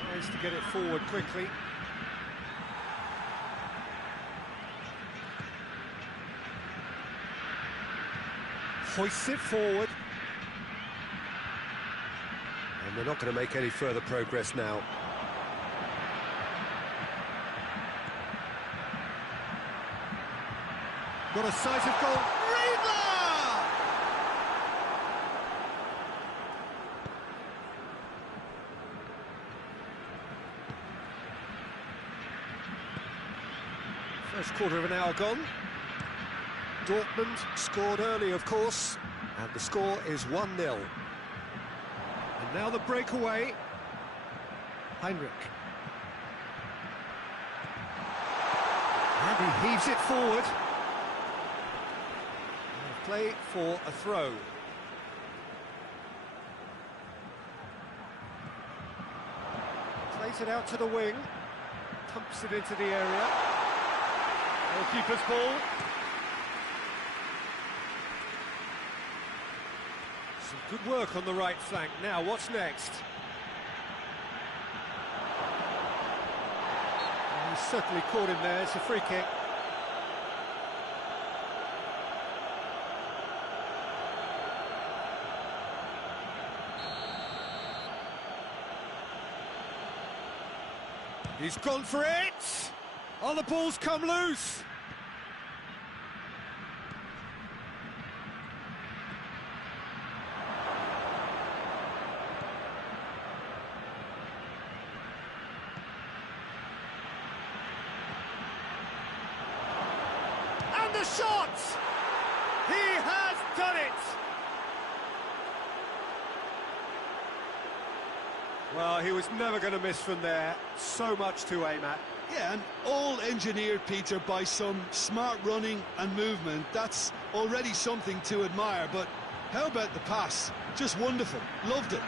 Tries to get it forward quickly. Hoists it forward. And they're not going to make any further progress now. Got a sight of goal. First quarter of an hour gone. Dortmund scored early, of course, and the score is 1-0. And now the breakaway. Heinrich. And he heaves it forward. And play for a throw. Plays it out to the wing. Pumps it into the area. Goalkeeper's ball. Some good work on the right flank. Now, what's next? He's certainly caught him there. It's a free kick. He's gone for it! Oh, the ball's come loose! And the shot! He has done it! Well, he was never going to miss from there. So much to aim at. Yeah, and all engineered, Peter, by some smart running and movement. That's already something to admire, but how about the pass? Just wonderful. Loved it.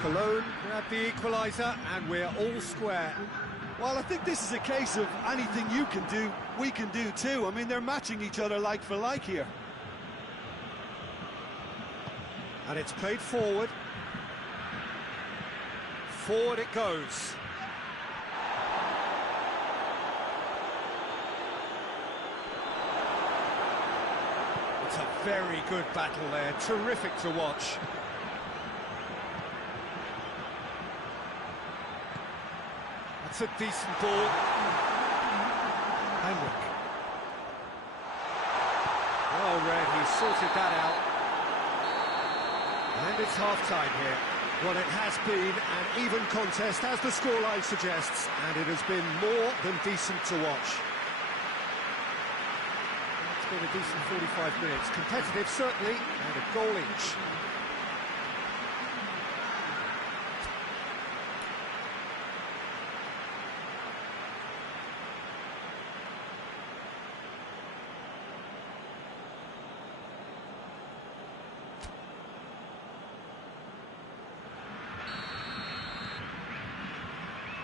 Cologne grabbed the equaliser, and we're all square. Well, I think this is a case of anything you can do, we can do too. I mean, they're matching each other like for like here. And it's played forward. Forward it goes. It's a very good battle there, terrific to watch. That's a decent ball. Heinrich. Well read, he sorted that out. And it's half-time here. Well, it has been an even contest, as the scoreline suggests, and it has been more than decent to watch. It's been a decent 45 minutes. Competitive, certainly, and a goal each.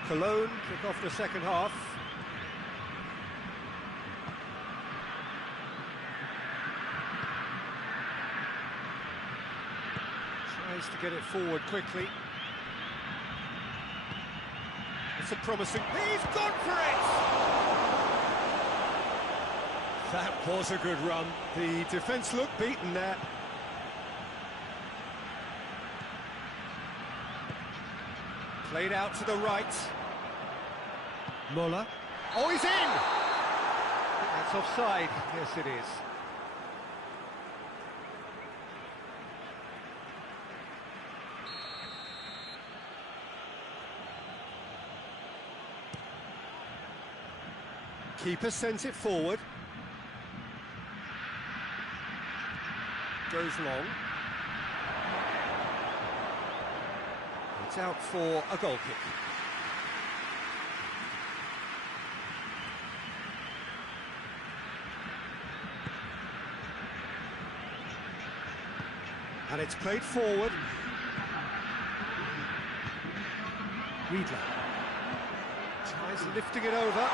Cologne kick off the second half. Tries to get it forward quickly. It's a promising... He's gone for it! That was a good run. The defence looked beaten there. Played out to the right. Muller. Oh, he's in! I think that's offside. Yes, it is. Keeper sends it forward. Goes long. It's out for a goal kick. And it's played forward. Riedler tries lifting it over.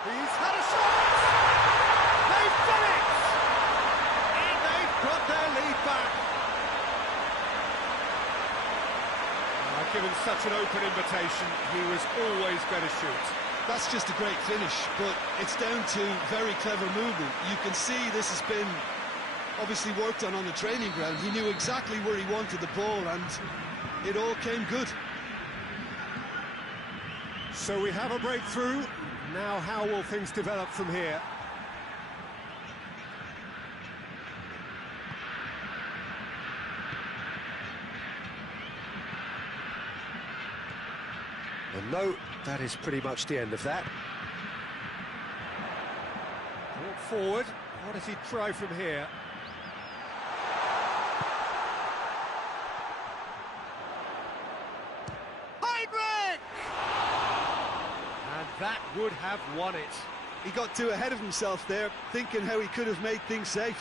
He's had a shot! They've done it! And they've got their lead back. I've given such an open invitation, he was always going to shoot. That's just a great finish, but it's down to very clever movement. You can see this has been obviously worked on the training ground. He knew exactly where he wanted the ball, and it all came good. So we have a breakthrough. Now how will things develop from here? And no, that is pretty much the end of that. Brought forward. What does he try from here? That would have won it. He got too ahead of himself there, thinking how he could have made things safe.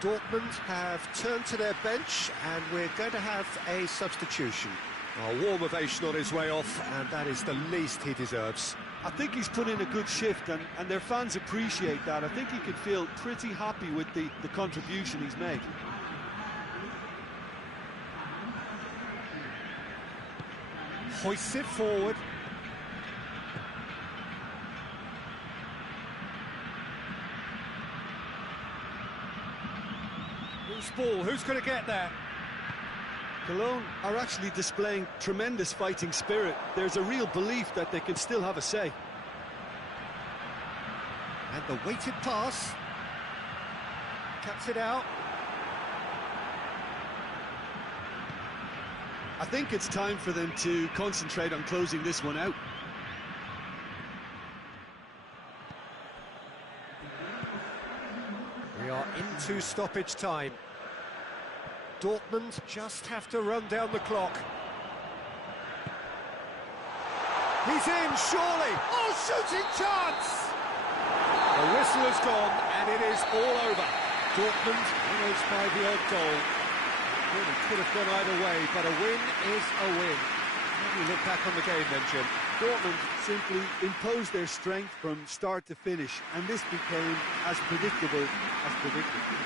Dortmund have turned to their bench, and we're going to have a substitution. A warm ovation on his way off, and that is the least he deserves. I think he's put in a good shift, and their fans appreciate that. I think he can feel pretty happy with the contribution he's made. Hoists it forward. Ball, who's going to get that? Cologne are actually displaying tremendous fighting spirit. There's a real belief that they can still have a say. And the weighted pass. Cuts it out. I think it's time for them to concentrate on closing this one out. We are into stoppage time. Dortmund just have to run down the clock. He's in, surely! Oh, shooting chance! The whistle has gone, and it is all over. Dortmund winners by the odd goal. Really could have gone either way, but a win is a win. How do you look back on the game then, Jim? Dortmund simply imposed their strength from start to finish, and this became as predictable as predictable.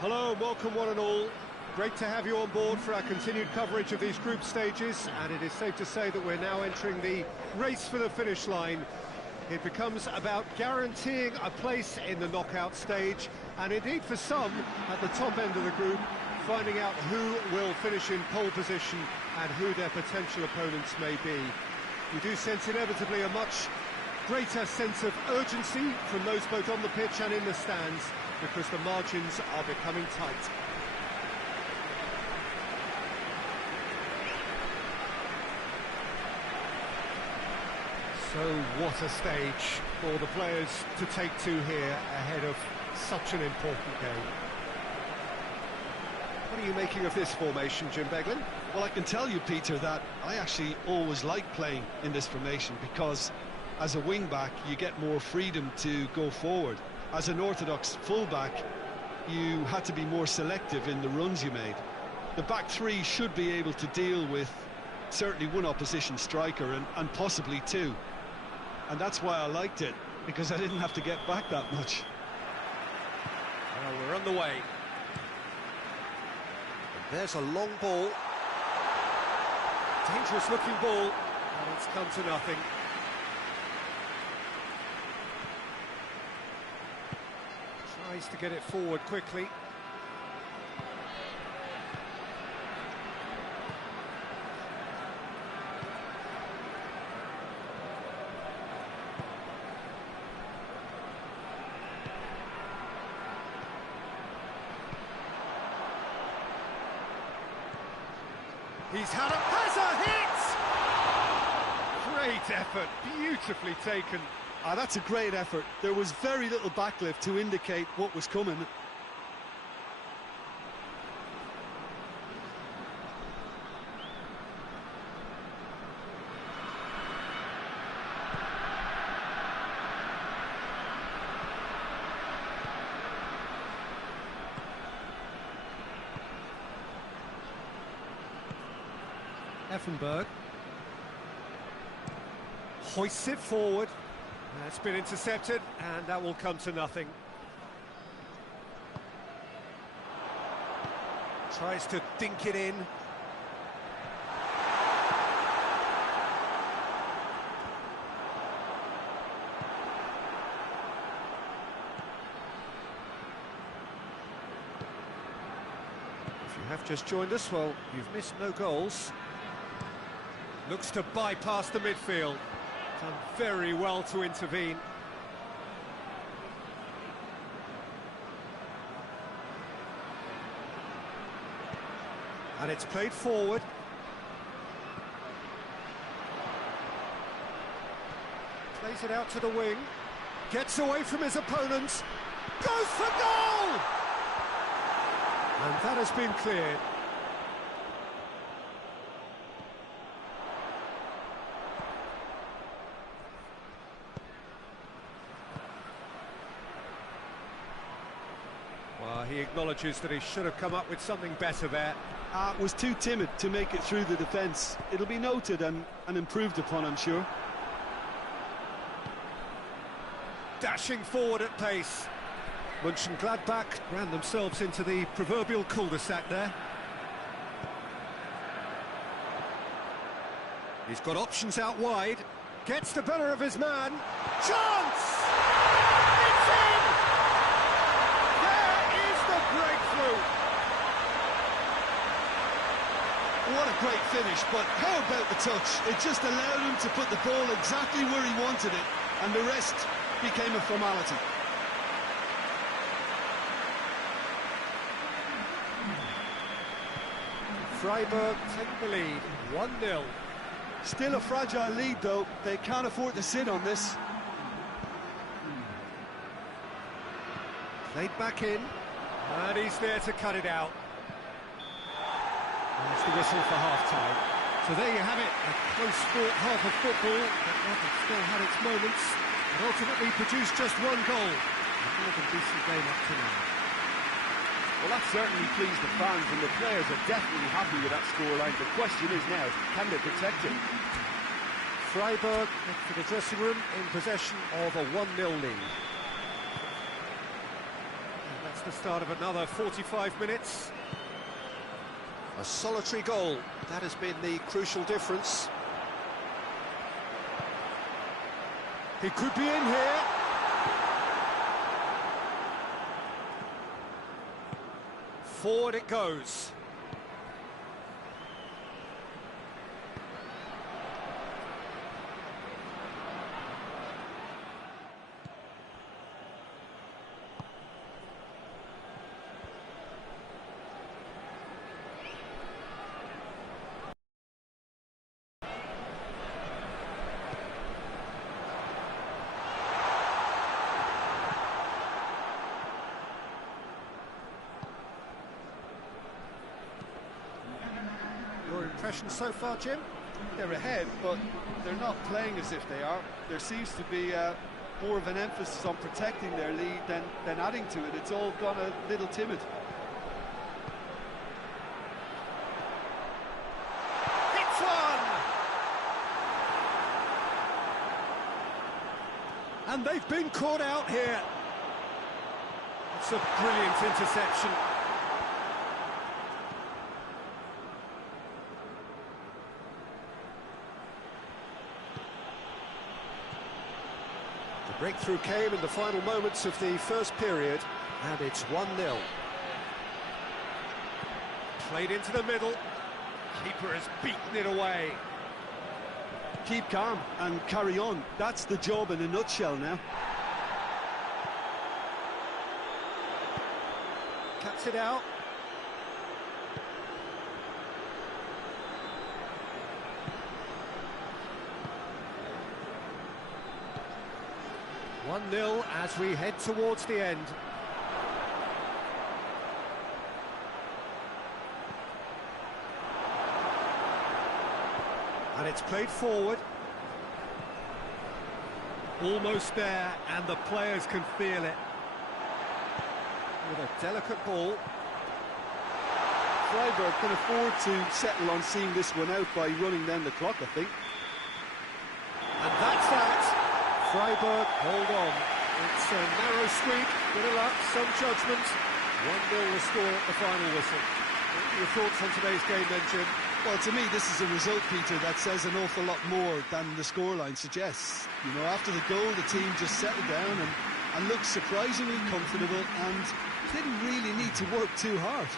Hello and welcome one and all. Great to have you on board for our continued coverage of these group stages, and it is safe to say that we're now entering the race for the finish line. It becomes about guaranteeing a place in the knockout stage, and indeed for some at the top end of the group, finding out who will finish in pole position and who their potential opponents may be. We do sense inevitably a much greater sense of urgency from those both on the pitch and in the stands, because the margins are becoming tight. So what a stage for the players to take to here ahead of such an important game. are you making of this formation, Jim Beglin? Well, I can tell you, Peter, that I actually always like playing in this formation because as a wing-back, you get more freedom to go forward. As an orthodox full-back, you had to be more selective in the runs you made. The back three should be able to deal with certainly one opposition striker and possibly two. And that's why I liked it, because I didn't have to get back that much. Well, we're on the way. And there's a long ball. Dangerous looking ball, and it's come to nothing. Tries to get it forward quickly. He's had has a hit! Great effort, beautifully taken. That's a great effort. There was very little backlift to indicate what was coming. Effenberg hoists it forward. That's been intercepted, and that will come to nothing. Tries to dink it in. If you have just joined us, well, you've missed no goals. Looks to bypass the midfield. Done very well to intervene. And it's played forward. Plays it out to the wing. Gets away from his opponents. Goes for goal! And that has been cleared. He acknowledges that he should have come up with something better there. Was too timid to make it through the defence. It'll be noted and improved upon, I'm sure. Dashing forward at pace. Mönchengladbach ran themselves into the proverbial cul-de-sac there. He's got options out wide. Gets the better of his man. Chance! It's in! Breakthrough. What a great finish, but how about the touch? It just allowed him to put the ball exactly where he wanted it, and the rest became a formality. Freiburg take the lead, 1-0. Still a fragile lead, though. They can't afford to sit on this. Played back in. And he's there to cut it out. That's the whistle for half-time. So there you have it, a close-fought half of football that still had its moments, and ultimately produced just one goal. A more than decent game up to now. Well, that certainly pleased the fans, and the players are definitely happy with that scoreline. The question is now, can they protect it? Freiburg to the dressing room in possession of a 1-0 lead. The start of another 45 minutes. A solitary goal, that has been the crucial difference. He could be in here. Forward it goes. Impressions so far, Jim? They're ahead, but they're not playing as if they are. There seems to be more of an emphasis on protecting their lead than adding to it. It's all gone a little timid. It's one! And they've been caught out here. It's a brilliant interception. The breakthrough came in the final moments of the first period, and it's 1-0. Played into the middle. Keeper has beaten it away. Keep calm and carry on. That's the job in a nutshell now. Cuts it out. One 1-0 as we head towards the end. And it's played forward. Almost there, and the players can feel it. With a delicate ball. Freiburg can afford to settle on seeing this one out by running down the clock, I think. And that's that. Freiburg hold on. It's a narrow squeak, bit of luck, some judgment. 1-0 the score at the final whistle. What are your thoughts on today's game then, Jim? Well, to me, this is a result, Peter, that says an awful lot more than the scoreline suggests. You know, after the goal, the team just settled down and looked surprisingly comfortable and didn't really need to work too hard.